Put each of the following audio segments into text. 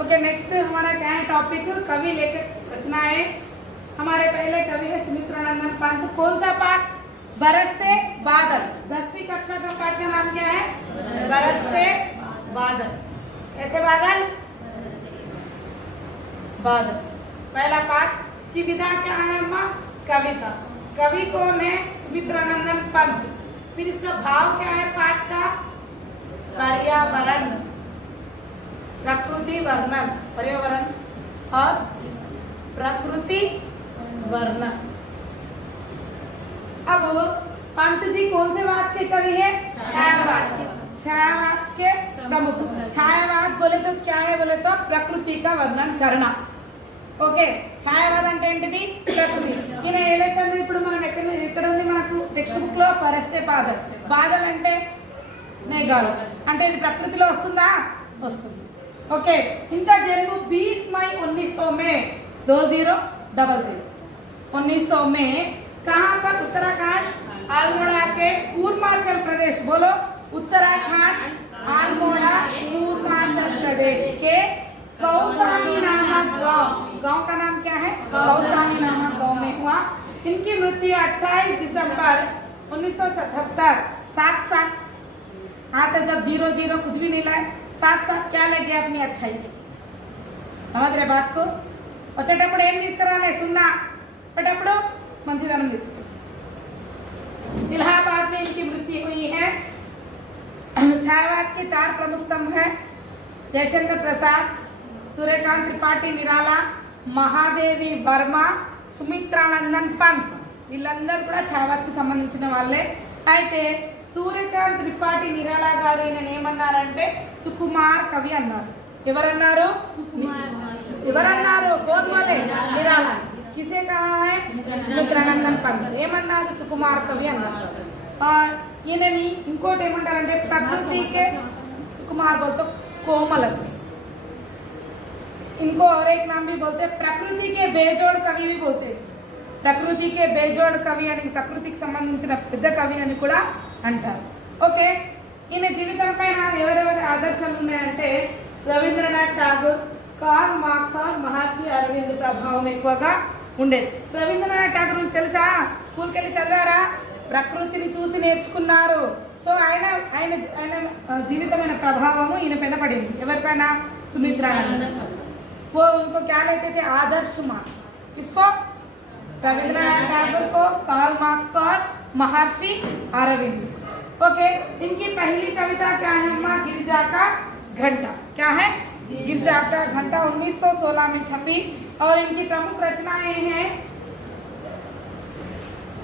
Okay, next हमारा क्या है टॉपिक, कवि लेखक रचनाएं। हमारे पहले कवि है सुमित्रानंदन पंत। कौन सा पाठ? बरसते बादल। 10वीं कक्षा का पाठ का नाम क्या है? बरसते बादल। कैसे बादल? बादल। पहला पाठ। इसकी विधा क्या है अम्मा? कविता। कवि कौन है? सुमित्रानंदन पंत। फिर इसका भाव क्या है पाठ का? पर्यावरण, प्रकृति वर्णन, पर्यावरण और प्रकृति वर्णन। अब पंत जी कौन से वाद के कवि है? छायावाद। छायावाद के प्रमुख। छायावाद बोले तो क्या है? बोले तो प्रकृति का वर्णन करना। ఓకే, ఛాయావాదం అంటే ఏంటిది? ప్రకృతి. ఈయన ఏ లెసన్ ఇప్పుడు మనం ఎక్కడ ఉంది మనకు టెక్స్ట్ బుక్ లో? పరిస్తే బాదల్. బాదల్ అంటే మేఘాలు, అంటే ఇది ప్రకృతిలో వస్తుందా? వస్తుంది. ओके, इनका जन्म 20 मई 1900 में 2000 1900 में कहाँ पर? उत्तराखंड अल्मोड़ा के पूर्वांचल प्रदेश। बोलो, उत्तराखंड अल्मोड़ा पूर्वांचल प्रदेश के कौसानी नामक गांव। गांव का नाम क्या है? कौसानी नामक गांव में हुआ। इनकी मृत्यु 28 दिसंबर 1977। 7 हाँ, तो जब 00 कुछ भी नहीं लाए, 7 क्या लगे अपनी अच्छाई के। समझ रहे बात को? వచ్చేటప్పుడు ఏం తీసుకురాలే? సున్నా. వచ్చేటప్పుడు మంచిదనం తీసుకురా. इलाहाबाद में इनकी मृत्यु हुई है। छायावाद के 4 प्रमुख स्तंभ है: जयशंकर प्रसाद, सूर्यकांत त्रिपाठी निराला, महादेवी वर्मा, సుమిత్రానందన్ పంత్. వీళ్ళందరూ కూడా ఛాయావాద్కి సంబంధించిన వాళ్ళే. అయితే సూర్యకాంత్ త్రిపాఠి నిరాలా గారు ఈయన ఏమన్నారంటే సుకుమార్ కవి అన్నారు. ఎవరన్నారు? ఎవరన్నారు? కోన్ వాలే? నిరాలా. किसे कहा है? సుమిత్రానందన్ పంత్. ఏమన్నారు? సుకుమార్ కవి అన్నారు. ఈయనని ఇంకోటి ఏమంటారంటే ప్రకృతికే सुकुमार बोलते कोमल। इनको और एक नाम भी बोलते हैं, प्रकृति के बेजोड़ कवि भी बोलते हैं। प्रकृति के बेजोड़ कवि అని ప్రకృతికి సంబంధించిన పెద్ద కవి అని కూడా అంటారు. ఓకే, ఈయన జీవితం పైన ఎవరెవరి ఆదర్శాలు ఉన్నాయంటే రవీంద్రనాథ్ ఠాగూర్, కార్ల్ మార్క్స్, మహర్షి అరవింద్ ప్రభావం ఎక్కువగా ఉండేది. రవీంద్రనాథ్ ఠాగూర్ మీకు తెలుసా? స్కూల్కి వెళ్ళి చదివారా? ప్రకృతిని చూసి నేర్చుకున్నారు. సో ఆయన ఆయన ఆయన జీవితమైన ప్రభావము ఈయన పైన పడింది. ఎవరిపైన? సుమిత్రానందన్. वो उनको क्या लेते थे? आदर्श मार्क्स। किसको? रविंद्रनाथ टैगोर को, कार्ल मार्क्स को और महर्षि अरविंद। ओके, इनकी पहली कविता क्या है अम्मा? गिरजा का घंटा। क्या है? गिरजा का घंटा 1916 में छपी। और इनकी प्रमुख रचनाएं हैं,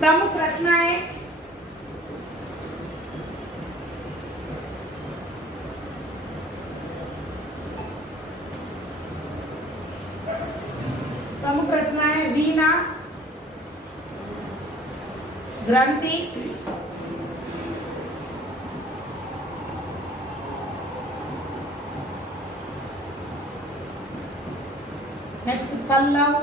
प्रमुख रचनाएं प्रमुख रचनाएं वीणा, ग्रंथि, नेक्स्ट पल्लव,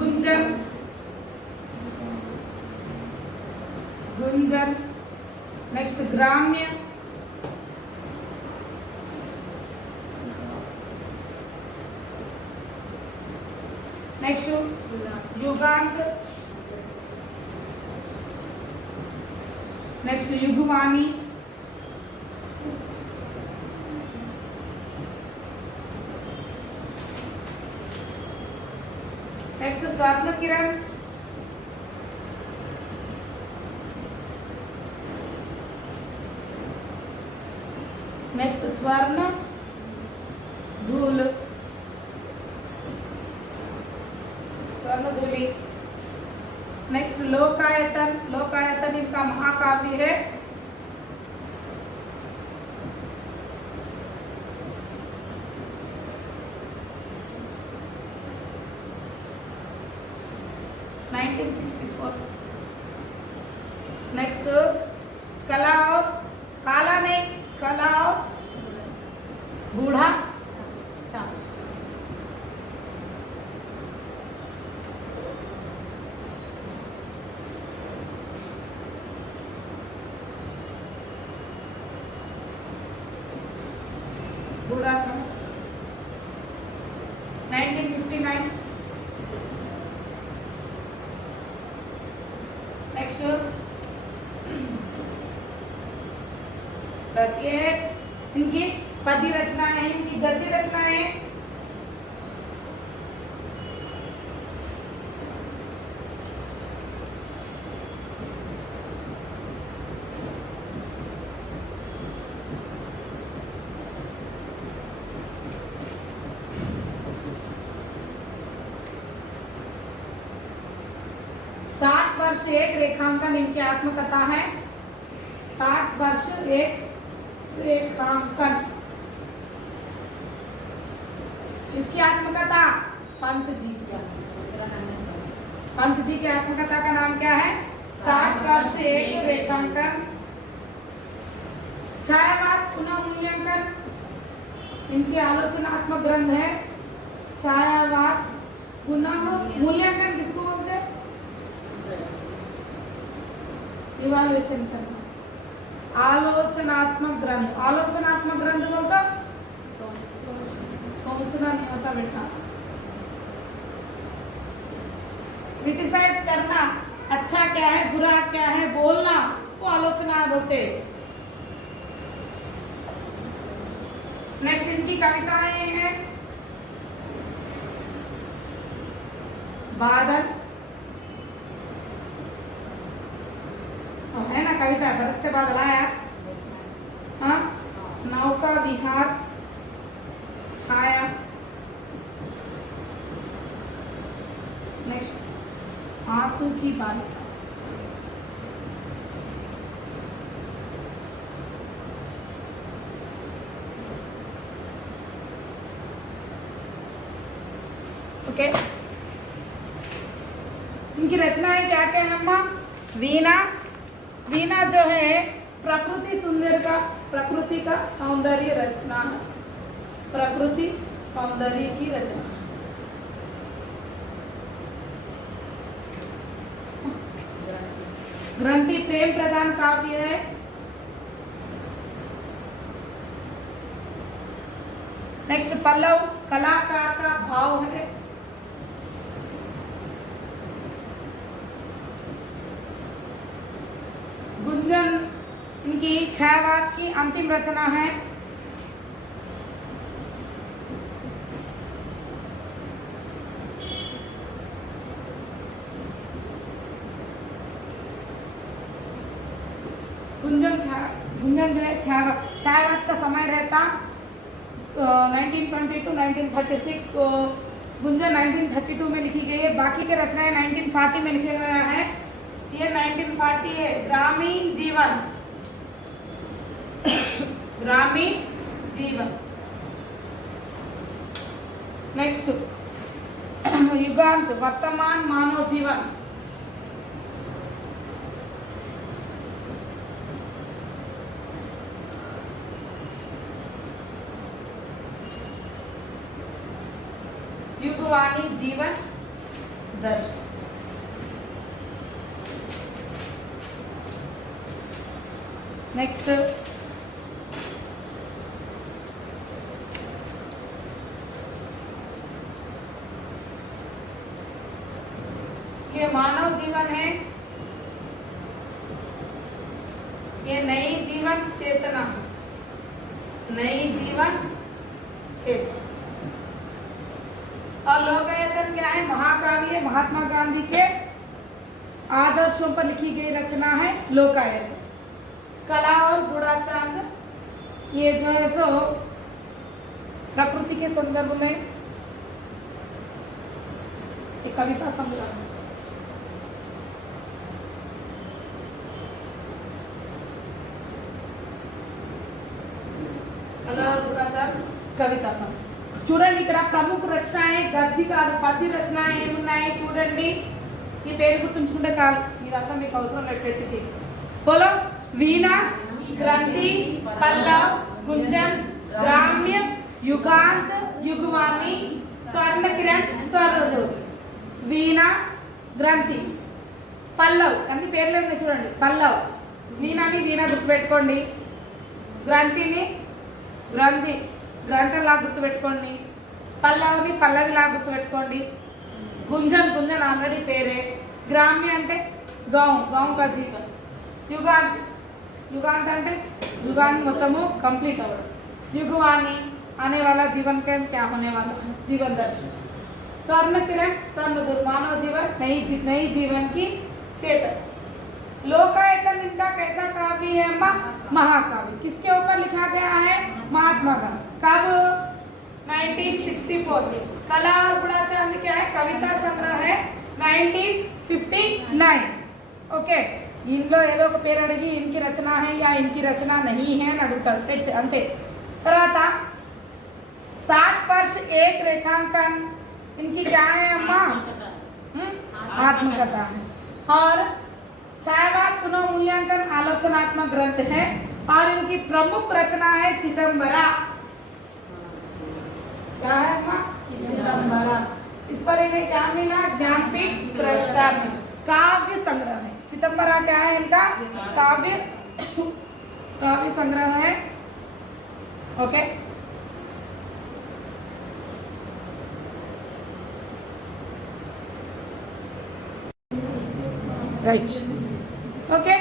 गुंजन, गुंजन, नेक्स्ट ग्राम्य, नेक्स्ट युगांत, नेक्स्ट युगवाणी, नेक्स्ट स्वर्ण किरण, नेक्स्ट स्वर्ण धूल, स्वर्णधूलि, नेक्स्ट लोकायतन। लोकायतन इनका महाकाव्य है। नेक्स्ट कला और काला नहीं, कला और बूढ़ा चांद। गुड़ाचांद 1959 नेक्स्ट बस ये है इनकी पद्य रचनाएं हैं, इनकी गद्य रचनाएं हैं। वर्ष एक रेखांकन इनकी आत्मकथा है। 60 वर्ष एक रेखांकन इसकी आत्मकथा पंत जी की। पंत जी की आत्मकथा का नाम क्या है? 60 वर्ष एक रेखांकन। छायावाद पुनः मूल्यांकन इनकी आलोचनात्मक ग्रंथ है। छायावाद पुनः मूल्यांकन किसको बोलते हैं? इवैल्यूएशन करना। आलोचनात्मक ग्रंथ, आलोचनात्मक ग्रंथ बोलता सोचना नहीं होता बेटा। क्रिटिसाइज करना, अच्छा क्या है बुरा क्या है बोलना, उसको आलोचना बोलते। नेक्स्ट इनकी कविताएं हैं बादल है ना, कविता है बरसते बादल आया। हाँ, नौका विहार, छाया। नेक्स्ट आंसू की बालिका। ओके, इनकी रचनाएं क्या क्या है अम्मा? वीणा, वीणा जो है प्रकृति का सौंदर्य रचना है। प्रकृति सौंदर्य की रचना। ग्रंथि प्रेम प्रधान काव्य है। नेक्स्ट पल्लव कलाकार का भाव है। गुंजन इनकी छायावाद की अंतिम रचना है। गुंजन जो है छायावाद का समय रहता 1920 to 1936। गुंजन 1932 में लिखी गई है। बाकी के रचनाएं 1940 में लिखे गया है। ये 1940 है। ग्रामीण जीवन, ग्रामीण जीवन। नेक्स्ट युगांत वर्तमान मानव जीवन। युगवाणी जीवन दर्शन। नेक्स्ट ये मानव जीवन है। ये नई जीवन चेतना, नई जीवन चेतना। और लोकायतन क्या है? महाकाव्य महात्मा गांधी के आदर्शों पर लिखी गई रचना है लोकायतन। कला और गुड़ाचांद ये जो है सो प्रकृति के संदर्भ में एक कविता संग्रह। कला और गुड़ाचांद कविता संग्रह। చూడండి ఇక్కడ ప్రముఖ రచనయే పద్య రచనయే ఏమున్నాయి చూడండి. ఈ పేరు గుర్తుంచుకుంటే చాలు. ఇదంతా మీకు అవసరం లేదు పెట్టికి. बोलो वीणा, ग्रंथि, पल्लव, गुंजन, ग्राम्य, युगांत, युगवाणी, स्वर्ण किरण, स्वर्णदूत. वीणा, ग्रंथि, పల్లవ్ అన్ని పేర్లు ఉన్నాయి చూడండి. పల్లవ్, వీణాని వీణ గుర్తుపెట్టుకోండి. గ్రంథిని గ్రంథి, గ్రంథంలా గుర్తుపెట్టుకోండి, పల్లవిని పల్లవిలా గుర్తుపెట్టుకోండి. గుంజన్ గుంజన్ ఆల్రెడీ పేరే. గ్రామ్య అంటే गाँव गाँव का जीवन. युगांत युगांत అంటే युगांत మొత్తము కంప్లీట్ అవ్వడం. युगवाणी आने वाला जीवन का क्या होने वाला है, जीवन दर्शन. स्वर्ण किरण स्वर्ण दूर मानव जीवन नई जीवन की चेतन. लोकायतन इनका कैसा काव्य है अम्मा? महाकाव्य. किसके ऊपर लिखा गया है? महात्मा गांधी. कब? 1964. कला और बुढ़ा चांद क्या है? कविता संग्रह है 1959. ఓకే, ఇందులో ఏదో ఒక పేరు అడిగి ఇన్కి రచన है या इनकी रचना नहीं है అని అడుగుతాడు అంతే. తర్వాత 60 वर्ष एक रेखांकन इनकी क्या है अम्मा? आत्मकथा है. और छायावाद पुनः मूल्यांकन आलोचनात्मक ग्रंथ है और इनकी प्रमुख रचना है चिदंबरा. क्या है अम्मा? चिदंबरा. इस पर इन्हें क्या मिला? ज्ञानपीठ पुरस्कार मिला. काव्य संग्रह है चिदंबरा. क्या है इनका? काव्य संग्रह है. Okay, right. ओके,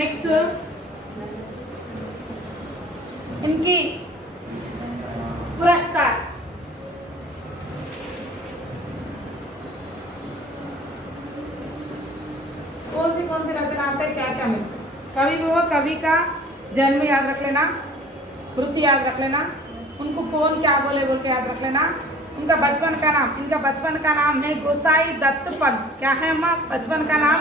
नेक्स्ट इनकी पुरस्कार. कौन सी रचना पे क्या क्या मिलता है? कवि वो कवि का जन्म याद रख लेना, वृत्ति याद रख लेना, उनको कौन क्या बोले बोल के याद रख लेना, उनका बचपन का नाम. इनका बचपन का नाम है गोसाई दत्त पंत. क्या है अम्मा? बचपन का नाम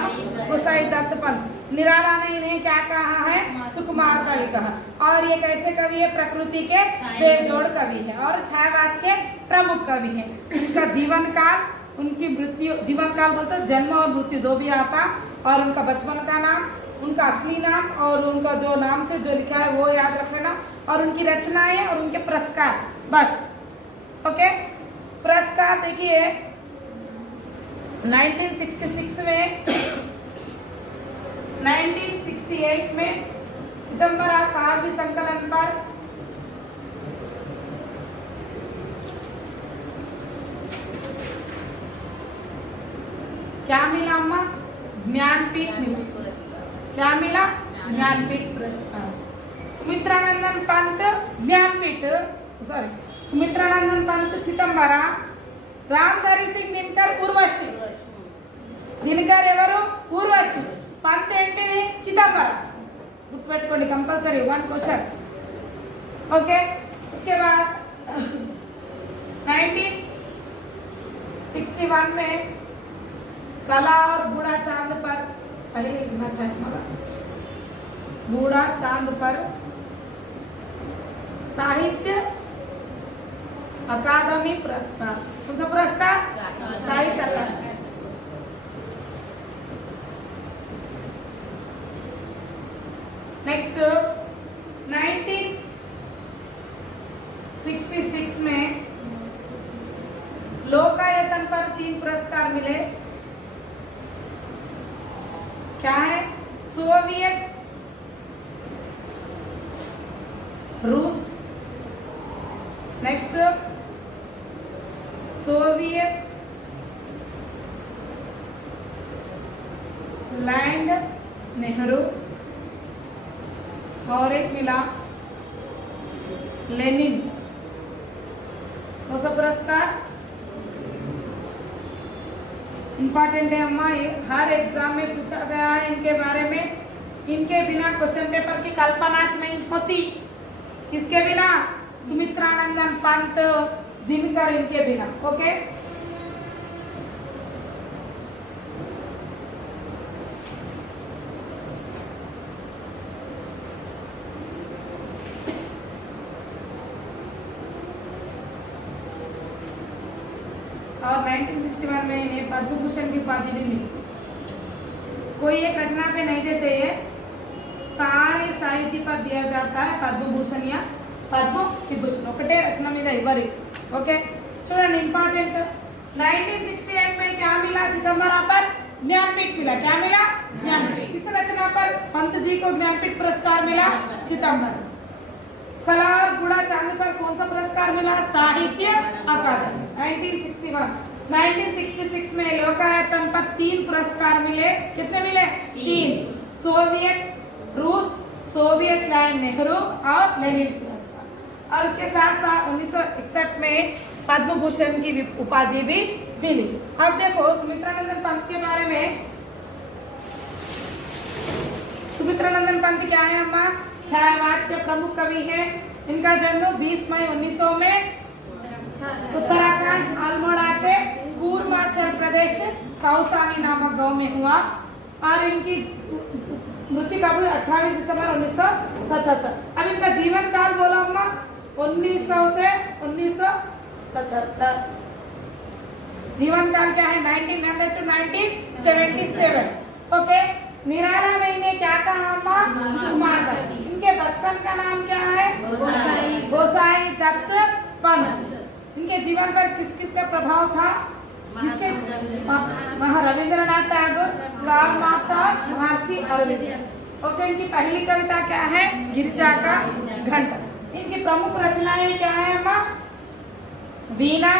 गोसाई दत्त पंत. निराला ने इन्हें क्या कहा है? सुकुमार कवि कहा. और ये कैसे कवि है? प्रकृति के बेजोड़ कवि है और छायावाद के प्रमुख कवि है. इनका जीवन काल, उनकी मृत्यु, जीवन काल बोलते जन्म और मृत्यु दो भी आता, और उनका बचपन का नाम, उनका असली नाम और उनका जो नाम से जो लिखा है वो याद रख लेना, और उनकी रचनाएं और उनके पुरस्कार. बस. ओके, पुरस्कार देखिए 1966 में 1968 में चिदंबरा काव्य संकलन पर क्या मिला अम्मा? ज्ञानपीठ मिला. क्या मिला? ज्ञानपीठ पुरस्कार. सुमित्रानंदन पंत ज्ञानपीठ, सॉरी सुमित्रानंदन पंत चिदंबरा, रामधारी सिंह दिनकर उर्वशी. दिनकर ఎవరు? ఉర్వశి. పంత్ ఏంటి? చిదంబరా. గుర్తుపెట్టుకోండి कंपलसरी, वन क्वेश्चन. ओके, इसके बाद 1961 में कला और बूढ़ा चांद पर, पहले लिखना था मगर बूढ़ा चांद पर साहित्य अकादमी पुरस्कार. कौन सा पुरस्कार? साहित्य अकादमी. नेक्स्ट 1966 में लोकायतन पर 3 पुरस्कार मिले. क्या है? सोवियत रूस, नेक्स्ट सोवियत लैंड नेहरू, और एक मिला लेनिन. कौन सा पुरस्कार? इंपॉर्टेंट है अम्मा, ये हर एग्जाम में पूछा गया है इनके बारे में. इनके बिना क्वेश्चन पेपर की कल्पना नहीं होती. किसके बिना? सुमित्रानंदन पंत, दिनकर, इनके बिना. ओके, और 1961 में इन्हें पद्म भूषण की उपाधि भी मिली. कोई एक रचना पे नहीं देते, ये सारे साहित्य पर दिया जाता है पद्म भूषण या पद्म विभूषण. ఒకటే రచన మీద ఇవ్వరు. ओके, చూడండి इंपॉर्टेंट. 1968 में क्या मिला? चिदंबरा पर ज्ञानपीठ मिला. क्या मिला? ज्ञानपीठ. किस रचना पर? पंत जी को ज्ञानपीठ पुरस्कार मिला? चिदंबरम। कला और गूढ़ाचार्य पर कौन सा पुरस्कार मिला? साहित्य अकादमी 1961। 1966 में लोकायतन पर 3 पुरस्कार मिले। कितने मिले? 3। सोवियत रूस, सोवियत लैंड नेहरू और लेनिन पुरस्कार। और उसके साथ साथ 1961 में पद्म भूषण की उपाधि भी मिली। अब देखो सुमित्रानंदन पंत के बारे में। सुमित्रानंदन पंत क्या है अम्मा? छायावाद के प्रमुख कवि हैं। इनका जन्म 20 मई 1900 में उत्तराखंड अल्मोड़ा के कूर्माचल प्रदेश कौसानी नामक गांव में हुआ और इनकी मृत्यु कब हुई? 28 दिसंबर 1977। अब इनका जीवन काल बोलो अम्मा। 1900 से 1977। जीवन काल क्या है? 1900 to 1977। ओके। निराला नहीं ने क्या कहा अम्मा? कुमार भाई। इनके बचपन का नाम क्या है? गोसाई दत्त पंत। इनके जीवन पर किस किस का प्रभाव था? किसके? रविंद्रनाथ टैगोर, कार्ल मार्क्स और महर्षि अरविंद। ओके। इनकी पहली कविता क्या है? गिरिजा का घंटा। इनकी प्रमुख रचनाएं क्या है अम्मा? वीणा।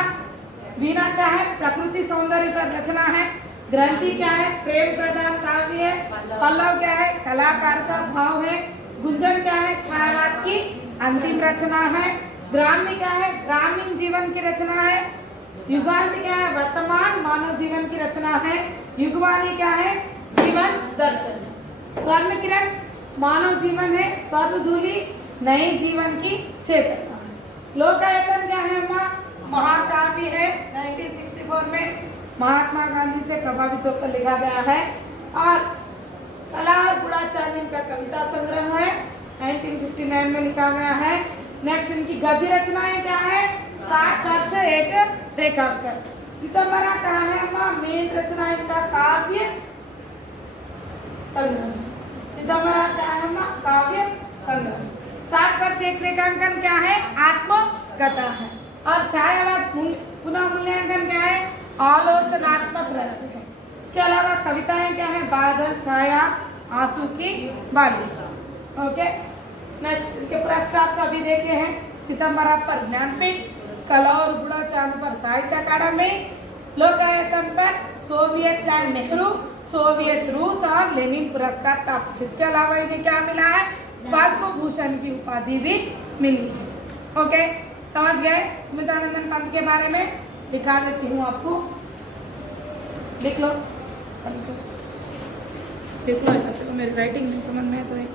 वीणा क्या है? प्रकृति सौंदर्य का रचना है। ग्रंथि क्या है? प्रेम प्रधान काव्य है। पल्लव क्या है? कलाकार का भाव है। गुंजन क्या है? छायावाद की अंतिम रचना है। ग्राम्य क्या है? ग्रामीण जीवन की रचना है। युगांत क्या है? वर्तमान मानव जीवन की रचना है। युगवाणी क्या है? जीवन दर्शन है। स्वर्ण किरण मानव जीवन है। स्वर्णधूलि नए जीवन की चेतना है। लोकायतन क्या है अम्मा? महाकाव्य है। 1964 में महात्मा गांधी से प्रभावित होकर लिखा गया है। और कला और गूढ़ाचार्य का कविता संग्रह है। 1959 में लिखा गया है। नेक्स्ट इनकी गद्य रचनाएं क्या है? 60 वर्ष एक रेखांकन। चिदंबरा कहा है अम्मा? मेन रचना इनका काव्य संग्रह। चिदंबरा क्या है अम्मा? काव्य संग्रह। 60 वर्ष एक रेखांकन क्या है? आत्मकथा है। और छायावाद पुनः मूल्यांकन क्या है? आलोचनात्मक ग्रंथ है। इसके अलावा कविताएं क्या है? बादल, छाया, आंसू की बालिका। ओके। नेक्स्ट इनके पुरस्कार को अभी देखे हैं। चिदंबरा पर ज्ञानपीठ, कला और गूढ़ाचार्य पर साहित्य अकादमी, लोकायतन पर सोवियत लैंड नेहरू, सोवियत रूस और लेनिन पुरस्कार प्राप्त। इसके अलावा इन्हें क्या मिला है? पद्म भूषण की उपाधि भी मिली है। ओके, समझ गए सुमित्रानंदन पंत के बारे में? दिखा देती हूँ आपको, लिख लो, देख लो। ऐसा मेरी राइटिंग नहीं समझ में है तो एक